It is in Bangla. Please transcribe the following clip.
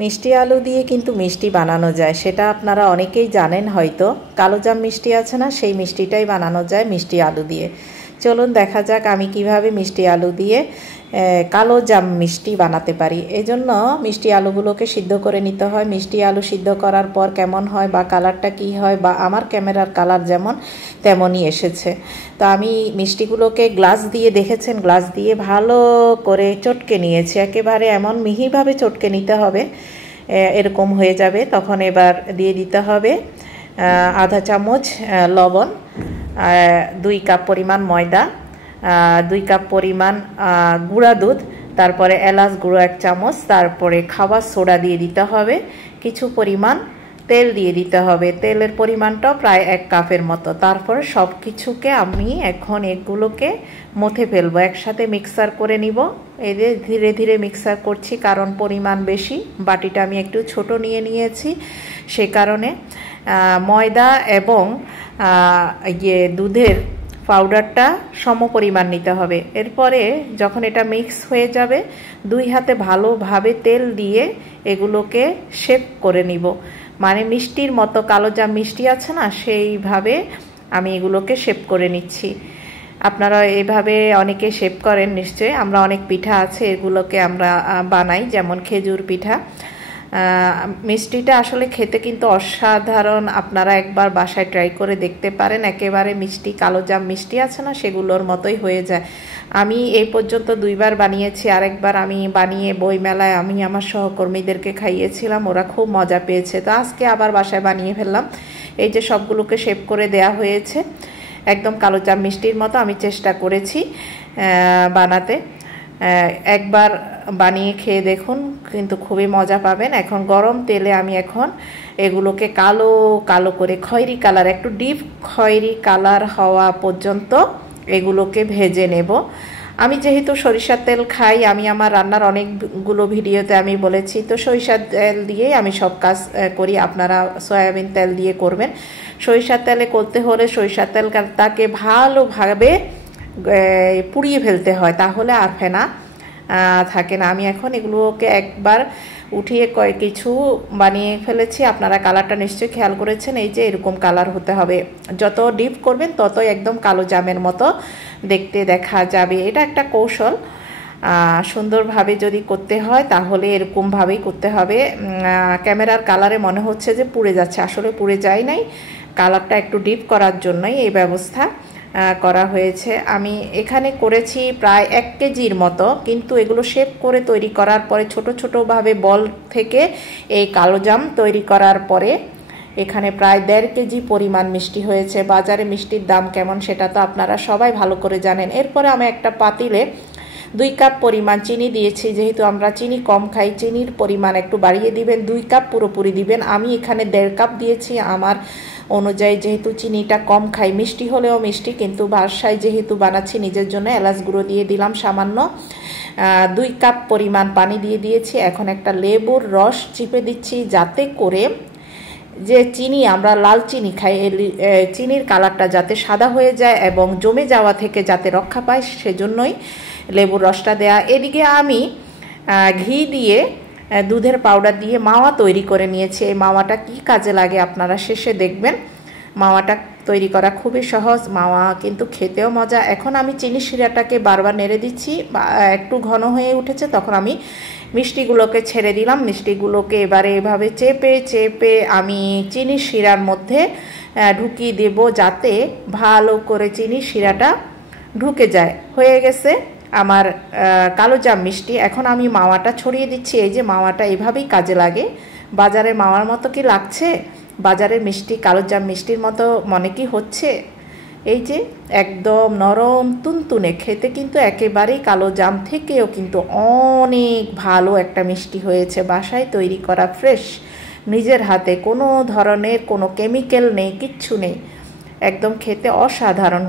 মিষ্টি আলু দিয়ে কিন্তু মিষ্টি বানানো যায়, সেটা আপনারা অনেকেই জানেন হয়তো। কালোজাম মিষ্টি আছে না, সেই মিষ্টিটাই বানানো যায় মিষ্টি আলু দিয়ে। চলুন দেখা যাক আমি কিভাবে মিষ্টি আলু দিয়ে কালোজাম মিষ্টি বানাতে পারি। এজন্য মিষ্টি আলুগুলোকে সিদ্ধ করে নিতে হয়। মিষ্টি আলু সিদ্ধ করার পর কেমন হয় বা কালারটা কি হয়, বা আমার ক্যামেরার কালার যেমন তেমনই এসেছে। তো আমি মিষ্টিগুলোকে গ্লাস দিয়ে, দেখেছেন, গ্লাস দিয়ে ভালো করে চটকে নিয়েছি। একেবারে এমন মিহিভাবে চটকে নিতে হবে, এরকম হয়ে যাবে। তখন এবার দিয়ে দিতে হবে আধা চামচ লবণ, 2 কাপ পরিমাণ ময়দা, 2 কাপ পরিমাণ গুঁড়া দুধ, তারপরে এলাচ গুঁড়ো 1 চামচ, তারপরে খাবার সোডা দিয়ে দিতে হবে, কিছু পরিমাণ তেল দিয়ে দিতে হবে। তেলের পরিমাণটাও প্রায় 1 কাপের মতো। তারপরে সব কিছুকে আমি এখন এগুলোকে মথে ফেলবো, একসাথে মিক্সার করে নিব। এই যে ধীরে ধীরে মিক্সার করছি, কারণ পরিমাণ বেশি, বাটিটা আমি একটু ছোট নিয়ে নিয়েছি, সে কারণে। ময়দা এবং দুধের পাউডারটা সম পরিমাণ নিতে হবে। এরপরে যখন এটা মিক্স হয়ে যাবে, 2 হাতে ভালোভাবে তেল দিয়ে এগুলোকে শেপ করে নিব। মানে মিষ্টির মতো, কালোজাম মিষ্টি আছে না, সেইভাবে আমি এগুলোকে শেপ করে নিচ্ছি। আপনারা এইভাবে অনেকে শেপ করেন নিশ্চয়ই। আমরা অনেক পিঠা আছে, এগুলোকে আমরা বানাই, যেমন খেজুর পিঠা। মিষ্টিটা আসলে খেতে কিন্তু অসাধারণ। আপনারা একবার বাসায় ট্রাই করে দেখতে পারেন। একেবারে মিষ্টি, কালোজাম মিষ্টি আছে না, সেগুলোর মতোই হয়ে যায়। আমি এই পর্যন্ত 2 বার বানিয়েছি। আরেকবার আমি বানিয়ে বইমেলায় আমি আমার সহকর্মীদেরকে খাইয়েছিলাম, ওরা খুব মজা পেয়েছে। তো আজকে আবার বাসায় বানিয়ে ফেললাম। এই যে সবগুলোকে শেপ করে দেয়া হয়েছে, একদম কালোজাম মিষ্টির মতো আমি চেষ্টা করেছি বানাতে। একবার বানিয়ে খেয়ে দেখুন, কিন্তু খুবই মজা পাবেন। এখন গরম তেলে আমি এখন এগুলোকে কালো কালো করে, খয়েরি কালার, একটু ডিপ খয়েরি কালার হওয়া পর্যন্ত এগুলোকে ভেজে নেব। আমি যেহেতু সরিষার তেল খাই, আমি আমার রান্নার অনেকগুলো ভিডিওতে আমি বলেছি, তো সরিষার তেল দিয়েই আমি সব কাজ করি। আপনারা সয়াবিন তেল দিয়ে করবেন। সরিষার তেলে করতে হলে সরিষার তেলটাকে ভালোভাবে পুড়িয়ে ফেলতে হয়, তাহলে আর ফেনা থাকে না। আমি এখন এগুলোকে একবার উঠিয়ে কিছু বানিয়ে ফেলেছি। আপনারা কালারটা নিশ্চয়ই খেয়াল করেছেন। এই যে এরকম কালার হতে হবে। যত ডিপ করবেন ততই একদম কালো জামের মতো দেখতে দেখা যাবে। এটা একটা কৌশল। সুন্দরভাবে যদি করতে হয় তাহলে এরকমভাবেই করতে হবে। ক্যামেরার কালারে মনে হচ্ছে যে পুড়ে যাচ্ছে, আসলে পুড়ে যায় নাই। কালারটা একটু ডিপ করার জন্যই এই ব্যবস্থা করা হয়েছে। আমি এখানে করেছি প্রায় 1 কেজির মতো, কিন্তু এগুলো শেপ করে তৈরি করার পরে ছোট ছোটোভাবে বল থেকে এই কালোজাম তৈরি করার পরে এখানে প্রায় 1.5 কেজি পরিমাণ মিষ্টি হয়েছে। বাজারে মিষ্টির দাম কেমন সেটা তো আপনারা সবাই ভালো করে জানেন। এরপরে আমি একটা পাতিলে 2 কাপ পরিমাণ চিনি দিয়েছি। যেহেতু আমরা চিনি কম খাই, চিনির পরিমাণ একটু বাড়িয়ে দিবেন। 2 কাপ পুরোপুরি দিবেন। আমি এখানে 1.5 কাপ দিয়েছি আমার অনুযায়ী, যেহেতু চিনিটা কম খাই। মিষ্টি হলেও মিষ্টি, কিন্তু বাসায় যেহেতু বানাচ্ছি নিজের জন্য, এলাচ গুঁড়ো দিয়ে দিলাম সামান্য। 2 কাপ পরিমাণ পানি দিয়ে দিয়েছি। এখন একটা লেবুর রস চিপে দিচ্ছি, যাতে করে যে চিনি, আমরা লাল চিনি খাই, চিনির কালারটা যাতে সাদা হয়ে যায় এবং জমে যাওয়া থেকে যাতে রক্ষা পায়, সেজন্যই লেবুর রসটা দেয়া। এদিকে আমি ঘি দিয়ে, দুধের পাউডার দিয়ে মাওয়া তৈরি করে নিয়েছি। এই মাওয়াটা কি কাজে লাগে আপনারা শেষে দেখবেন। মাওয়াটা তৈরি করা খুবই সহজ, মাওয়া কিন্তু খেতেও মজা। এখন আমি চিনি শিরাটাকে বারবার নেড়ে দিচ্ছি, একটু ঘন হয়ে উঠেছে, তখন আমি মিষ্টিগুলোকে ছেড়ে দিলাম। মিষ্টিগুলোকে এবারে এভাবে চেপে চেপে আমি চিনি শিরার মধ্যে ঢুকিয়ে দেব, যাতে ভালো করে চিনি শিরাটা ঢুকে যায়। হয়ে গেছে আমার কালোজাম মিষ্টি। এখন আমি মাওয়াটা ছড়িয়ে দিচ্ছি। এই যে মাওয়াটা এভাবেই কাজে লাগে। বাজারের মাওয়ার মতো কি লাগছে? বাজারের মিষ্টি কালোজাম মিষ্টির মতো মনে কি হচ্ছে? এই যে একদম নরম তুনতুনে, খেতে কিন্তু একেবারেই কালোজাম থেকেও কিন্তু অনেক ভালো একটা মিষ্টি হয়েছে। বাসায় তৈরি করা, ফ্রেশ, নিজের হাতে, কোনো ধরনের কোনো কেমিক্যাল নেই, কিচ্ছু নেই। একদম খেতে অসাধারণ